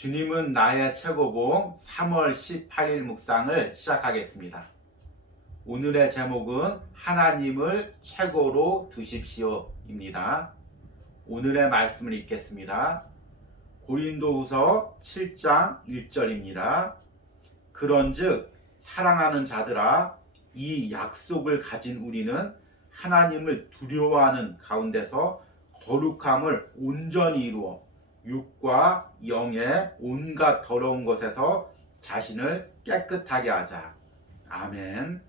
주님은 나의 최고봉 3월 18일 묵상을 시작하겠습니다. 오늘의 제목은 하나님을 최고로 두십시오입니다. 오늘의 말씀을 읽겠습니다. 고린도후서 7장 1절입니다. 그런즉 사랑하는 자들아, 이 약속을 가진 우리는 하나님을 두려워하는 가운데서 거룩함을 온전히 이루어 육과 영의 온갖 더러운 것에서 자신을 깨끗하게 하자. 아멘.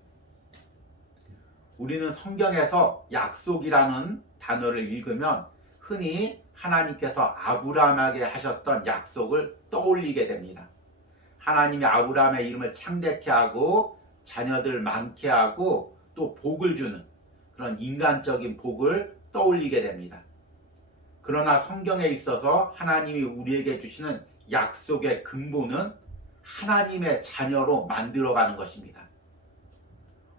우리는 성경에서 약속이라는 단어를 읽으면 흔히 하나님께서 아브라함에게 하셨던 약속을 떠올리게 됩니다. 하나님이 아브라함의 이름을 창대케 하고 자녀들 많게 하고 또 복을 주는 그런 인간적인 복을 떠올리게 됩니다. 그러나 성경에 있어서 하나님이 우리에게 주시는 약속의 근본은 하나님의 자녀로 만들어가는 것입니다.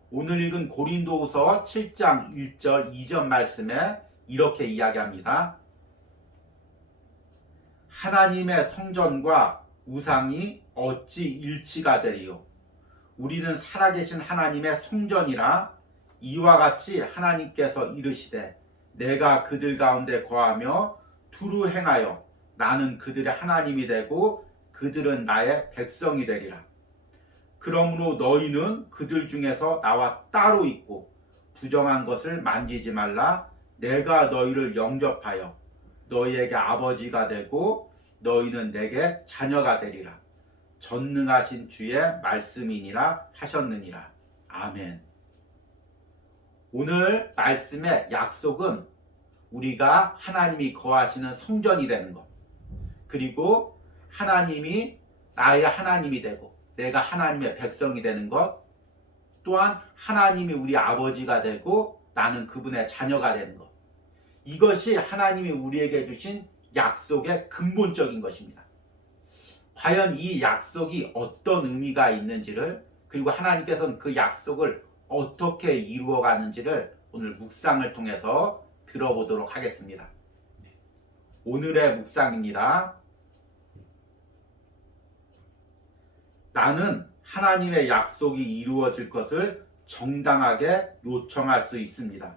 오늘 읽은 고린도후서 7장 1절 2절 말씀에 이렇게 이야기합니다. 하나님의 성전과 우상이 어찌 일치가 되리요? 우리는 살아계신 하나님의 성전이라. 이와 같이 하나님께서 이르시되 내가 그들 가운데 거하며 두루 행하여 나는 그들의 하나님이 되고 그들은 나의 백성이 되리라. 그러므로 너희는 그들 중에서 나와 따로 있고 부정한 것을 만지지 말라. 내가 너희를 영접하여 너희에게 아버지가 되고 너희는 내게 자녀가 되리라. 전능하신 주의 말씀이니라 하셨느니라. 아멘. 오늘 말씀의 약속은 우리가 하나님이 거하시는 성전이 되는 것, 그리고 하나님이 나의 하나님이 되고 내가 하나님의 백성이 되는 것, 또한 하나님이 우리 아버지가 되고 나는 그분의 자녀가 되는 것, 이것이 하나님이 우리에게 주신 약속의 근본적인 것입니다. 과연 이 약속이 어떤 의미가 있는지를, 그리고 하나님께서는 그 약속을 어떻게 이루어가는지를 오늘 묵상을 통해서 들어보도록 하겠습니다. 오늘의 묵상입니다. 나는 하나님의 약속이 이루어질 것을 정당하게 요청할 수 있습니다.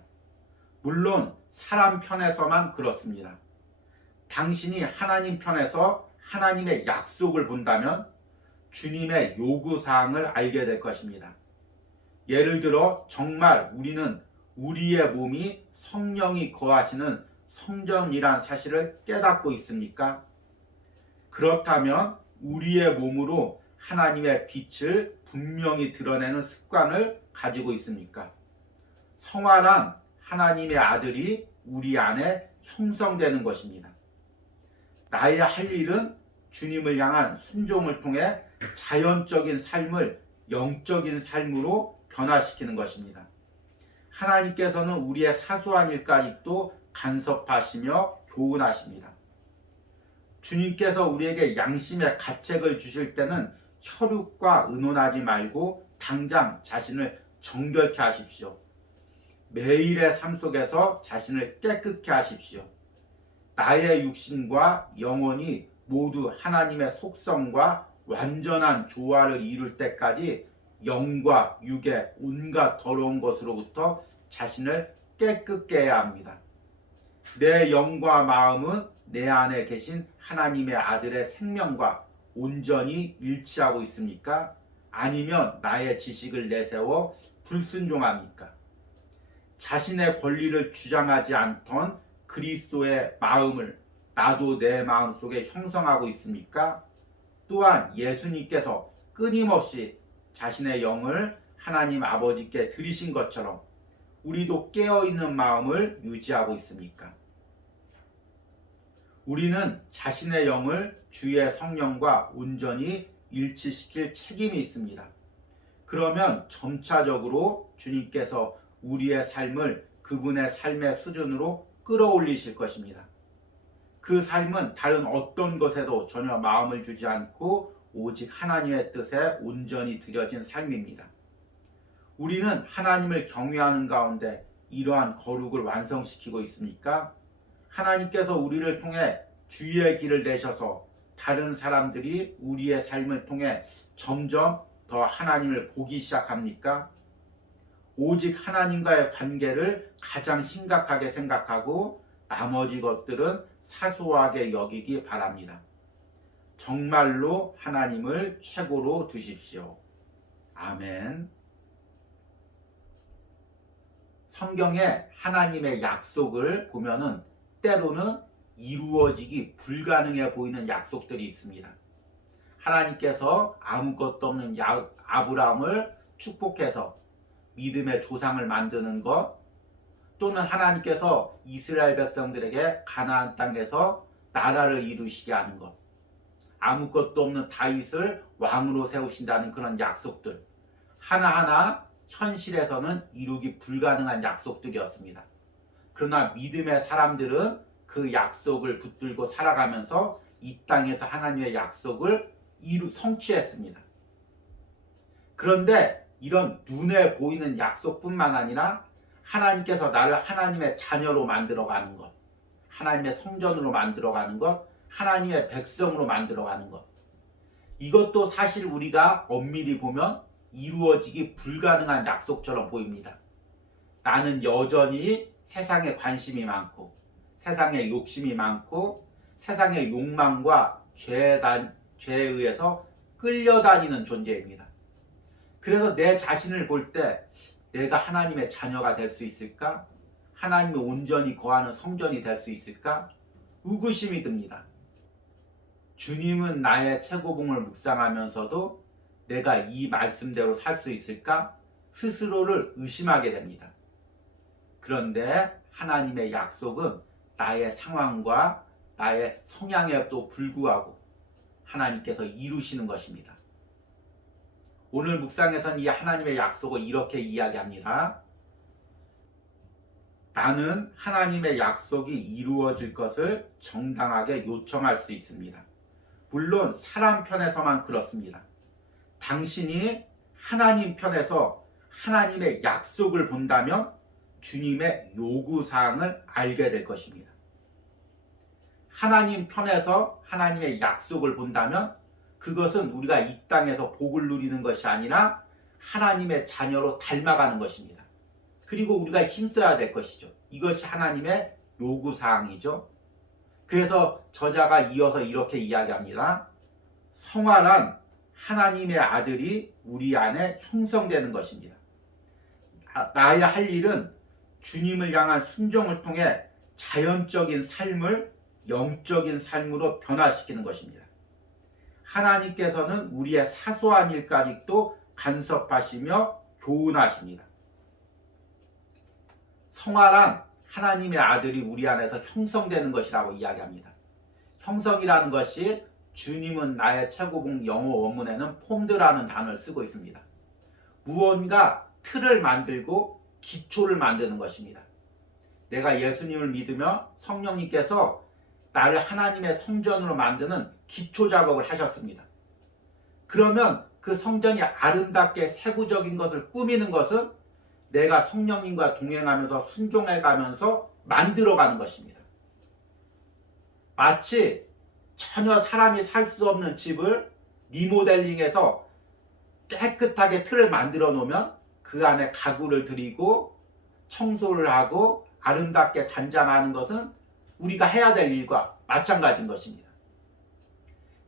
물론 사람 편에서만 그렇습니다. 당신이 하나님 편에서 하나님의 약속을 본다면 주님의 요구사항을 알게 될 것입니다. 예를 들어 정말 우리는 우리의 몸이 성령이 거하시는 성전이란 사실을 깨닫고 있습니까? 그렇다면 우리의 몸으로 하나님의 빛을 분명히 드러내는 습관을 가지고 있습니까? 성화란 하나님의 아들이 우리 안에 형성되는 것입니다. 나의 할 일은 주님을 향한 순종을 통해 자연적인 삶을 영적인 삶으로 변화시키는 것입니다. 하나님께서는 우리의 사소한 일까지도 간섭하시며 교훈하십니다. 주님께서 우리에게 양심의 가책을 주실 때는 혈육과 의논하지 말고 당장 자신을 정결케 하십시오. 매일의 삶 속에서 자신을 깨끗게 하십시오. 나의 육신과 영혼이 모두 하나님의 속성과 완전한 조화를 이룰 때까지 영과 육의 온갖 더러운 것으로부터 자신을 깨끗게 해야 합니다. 내 영과 마음은 내 안에 계신 하나님의 아들의 생명과 온전히 일치하고 있습니까? 아니면 나의 지식을 내세워 불순종합니까? 자신의 권리를 주장하지 않던 그리스도의 마음을 나도 내 마음속에 형성하고 있습니까? 또한 예수님께서 끊임없이 자신의 영을 하나님 아버지께 드리신 것처럼 우리도 깨어있는 마음을 유지하고 있습니까? 우리는 자신의 영을 주의 성령과 온전히 일치시킬 책임이 있습니다. 그러면 점차적으로 주님께서 우리의 삶을 그분의 삶의 수준으로 끌어올리실 것입니다. 그 삶은 다른 어떤 것에도 전혀 마음을 주지 않고 오직 하나님의 뜻에 온전히 드려진 삶입니다. 우리는 하나님을 경외하는 가운데 이러한 거룩을 완성시키고 있습니까? 하나님께서 우리를 통해 주의 길을 내셔서 다른 사람들이 우리의 삶을 통해 점점 더 하나님을 보기 시작합니까? 오직 하나님과의 관계를 가장 심각하게 생각하고 나머지 것들은 사소하게 여기기 바랍니다. 정말로 하나님을 최고로 두십시오. 아멘. 성경에 하나님의 약속을 보면은 때로는 이루어지기 불가능해 보이는 약속들이 있습니다. 하나님께서 아무것도 없는 아브라함을 축복해서 믿음의 조상을 만드는 것, 또는 하나님께서 이스라엘 백성들에게 가나안 땅에서 나라를 이루시게 하는 것, 아무것도 없는 다윗을 왕으로 세우신다는 그런 약속들, 하나하나 현실에서는 이루기 불가능한 약속들이었습니다. 그러나 믿음의 사람들은 그 약속을 붙들고 살아가면서 이 땅에서 하나님의 약속을 성취했습니다. 그런데 이런 눈에 보이는 약속뿐만 아니라 하나님께서 나를 하나님의 자녀로 만들어가는 것, 하나님의 성전으로 만들어가는 것, 하나님의 백성으로 만들어가는 것, 이것도 사실 우리가 엄밀히 보면 이루어지기 불가능한 약속처럼 보입니다. 나는 여전히 세상에 관심이 많고 세상에 욕심이 많고 세상의 욕망과 죄에 의해서 끌려다니는 존재입니다. 그래서 내 자신을 볼 때 내가 하나님의 자녀가 될 수 있을까? 하나님이 온전히 거하는 성전이 될 수 있을까? 의구심이 듭니다. 주님은 나의 최고봉을 묵상하면서도 내가 이 말씀대로 살 수 있을까? 스스로를 의심하게 됩니다. 그런데 하나님의 약속은 나의 상황과 나의 성향에도 불구하고 하나님께서 이루시는 것입니다. 오늘 묵상에서는 이 하나님의 약속을 이렇게 이야기합니다. 나는 하나님의 약속이 이루어질 것을 정당하게 요청할 수 있습니다. 물론 사람 편에서만 그렇습니다. 당신이 하나님 편에서 하나님의 약속을 본다면 주님의 요구사항을 알게 될 것입니다. 하나님 편에서 하나님의 약속을 본다면 그것은 우리가 이 땅에서 복을 누리는 것이 아니라 하나님의 자녀로 닮아가는 것입니다. 그리고 우리가 힘써야 될 것이죠. 이것이 하나님의 요구사항이죠. 그래서 저자가 이어서 이렇게 이야기합니다. 성화란 하나님의 아들이 우리 안에 형성되는 것입니다. 나의 할 일은 주님을 향한 순종을 통해 자연적인 삶을 영적인 삶으로 변화시키는 것입니다. 하나님께서는 우리의 사소한 일까지도 간섭하시며 교훈하십니다. 성화란 하나님의 아들이 우리 안에서 형성되는 것이라고 이야기합니다. 형성이라는 것이 주님은 나의 최고봉 영어 원문에는 폼드라는 단어를 쓰고 있습니다. 무언가 틀을 만들고 기초를 만드는 것입니다. 내가 예수님을 믿으며 성령님께서 나를 하나님의 성전으로 만드는 기초 작업을 하셨습니다. 그러면 그 성전이 아름답게 세부적인 것을 꾸미는 것은 내가 성령님과 동행하면서 순종해가면서 만들어가는 것입니다. 마치 전혀 사람이 살 수 없는 집을 리모델링해서 깨끗하게 틀을 만들어 놓으면 그 안에 가구를 들이고 청소를 하고 아름답게 단장하는 것은 우리가 해야 될 일과 마찬가지인 것입니다.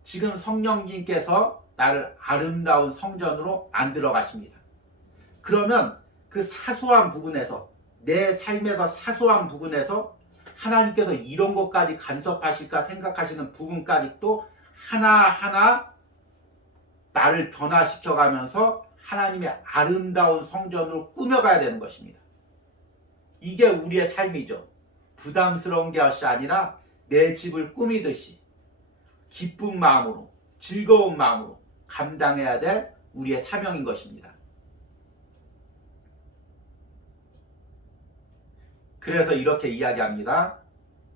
지금 성령님께서 나를 아름다운 성전으로 만들어 가십니다. 그러면 그 사소한 부분에서 내 삶에서 사소한 부분에서 하나님께서 이런 것까지 간섭하실까 생각하시는 부분까지 또 하나하나 나를 변화시켜 가면서 하나님의 아름다운 성전으로 꾸며가야 되는 것입니다. 이게 우리의 삶이죠. 부담스러운 것이 아니라 내 집을 꾸미듯이 기쁜 마음으로 즐거운 마음으로 감당해야 될 우리의 사명인 것입니다. 그래서 이렇게 이야기합니다.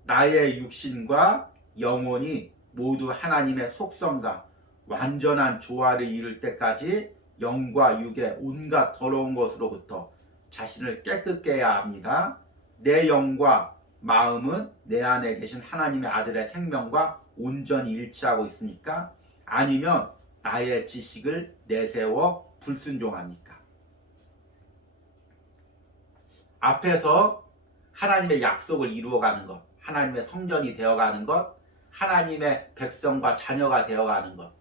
나의 육신과 영혼이 모두 하나님의 속성과 완전한 조화를 이룰 때까지 영과 육의 온갖 더러운 것으로부터 자신을 깨끗게 해야 합니다. 내 영과 마음은 내 안에 계신 하나님의 아들의 생명과 온전히 일치하고 있습니까? 아니면 나의 지식을 내세워 불순종합니까? 앞에서 하나님의 약속을 이루어가는 것, 하나님의 성전이 되어가는 것, 하나님의 백성과 자녀가 되어가는 것,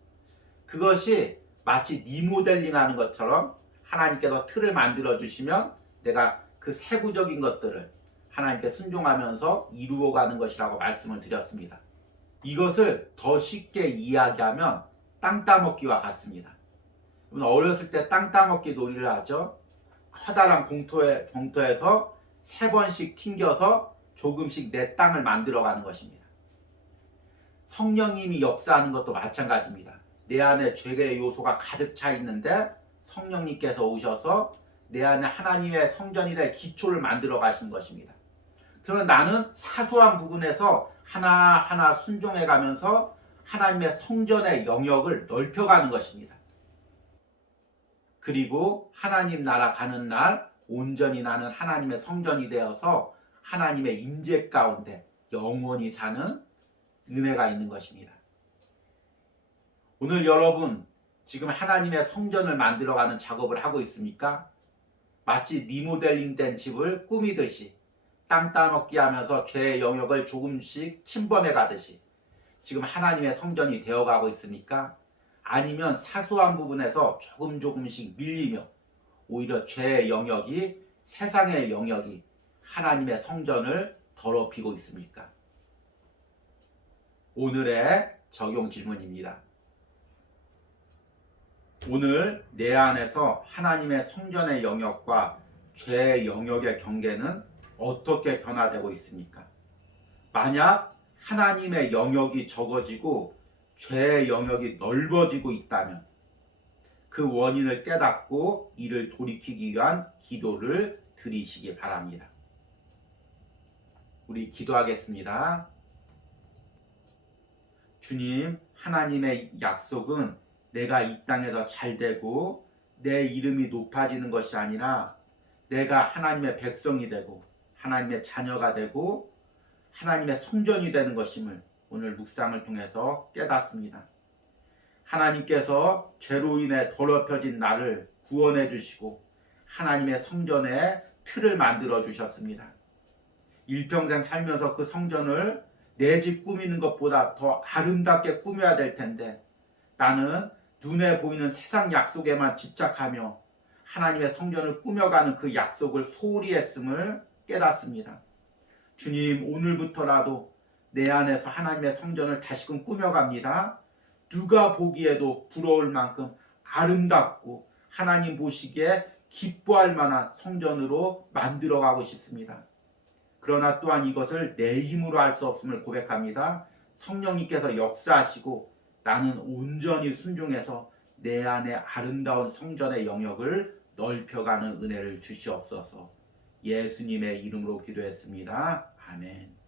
그것이 마치 리모델링 하는 것처럼 하나님께서 틀을 만들어 주시면 내가 그 세부적인 것들을 하나님께 순종하면서 이루어가는 것이라고 말씀을 드렸습니다. 이것을 더 쉽게 이야기하면 땅 따먹기와 같습니다. 어렸을 때 땅 따먹기 놀이를 하죠. 커다란 공터에서 3번씩 튕겨서 조금씩 내 땅을 만들어가는 것입니다. 성령님이 역사하는 것도 마찬가지입니다. 내 안에 죄의 요소가 가득 차 있는데 성령님께서 오셔서 내 안에 하나님의 성전이 될 기초를 만들어 가시는 것입니다. 그러면 나는 사소한 부분에서 하나하나 순종해 가면서 하나님의 성전의 영역을 넓혀가는 것입니다. 그리고 하나님 나라 가는 날 온전히 나는 하나님의 성전이 되어서 하나님의 임재 가운데 영원히 사는 은혜가 있는 것입니다. 오늘 여러분 지금 하나님의 성전을 만들어가는 작업을 하고 있습니까? 마치 리모델링 된 집을 꾸미듯이 땅 따먹기 하면서 죄의 영역을 조금씩 침범해 가듯이 지금 하나님의 성전이 되어가고 있습니까? 아니면 사소한 부분에서 조금씩 밀리며 오히려 죄의 영역이, 세상의 영역이 하나님의 성전을 더럽히고 있습니까? 오늘의 적용 질문입니다. 오늘 내 안에서 하나님의 성전의 영역과 죄의 영역의 경계는 어떻게 변화되고 있습니까? 만약 하나님의 영역이 적어지고 죄의 영역이 넓어지고 있다면 그 원인을 깨닫고 이를 돌이키기 위한 기도를 드리시기 바랍니다. 우리 기도하겠습니다. 주님, 하나님의 약속은 내가 이 땅에서 잘되고 내 이름이 높아지는 것이 아니라 내가 하나님의 백성이 되고 하나님의 자녀가 되고 하나님의 성전이 되는 것임을 오늘 묵상을 통해서 깨닫습니다. 하나님께서 죄로 인해 더럽혀진 나를 구원해 주시고 하나님의 성전에 틀을 만들어 주셨습니다. 일평생 살면서 그 성전을 내 집 꾸미는 것보다 더 아름답게 꾸며야 될 텐데 나는 눈에 보이는 세상 약속에만 집착하며 하나님의 성전을 꾸며가는 그 약속을 소홀히 했음을 깨닫습니다. 주님, 오늘부터라도 내 안에서 하나님의 성전을 다시금 꾸며갑니다. 누가 보기에도 부러울 만큼 아름답고 하나님 보시기에 기뻐할 만한 성전으로 만들어가고 싶습니다. 그러나 또한 이것을 내 힘으로 할 수 없음을 고백합니다. 성령님께서 역사하시고 나는 온전히 순종해서 내 안에 아름다운 성전의 영역을 넓혀가는 은혜를 주시옵소서. 예수님의 이름으로 기도했습니다. 아멘.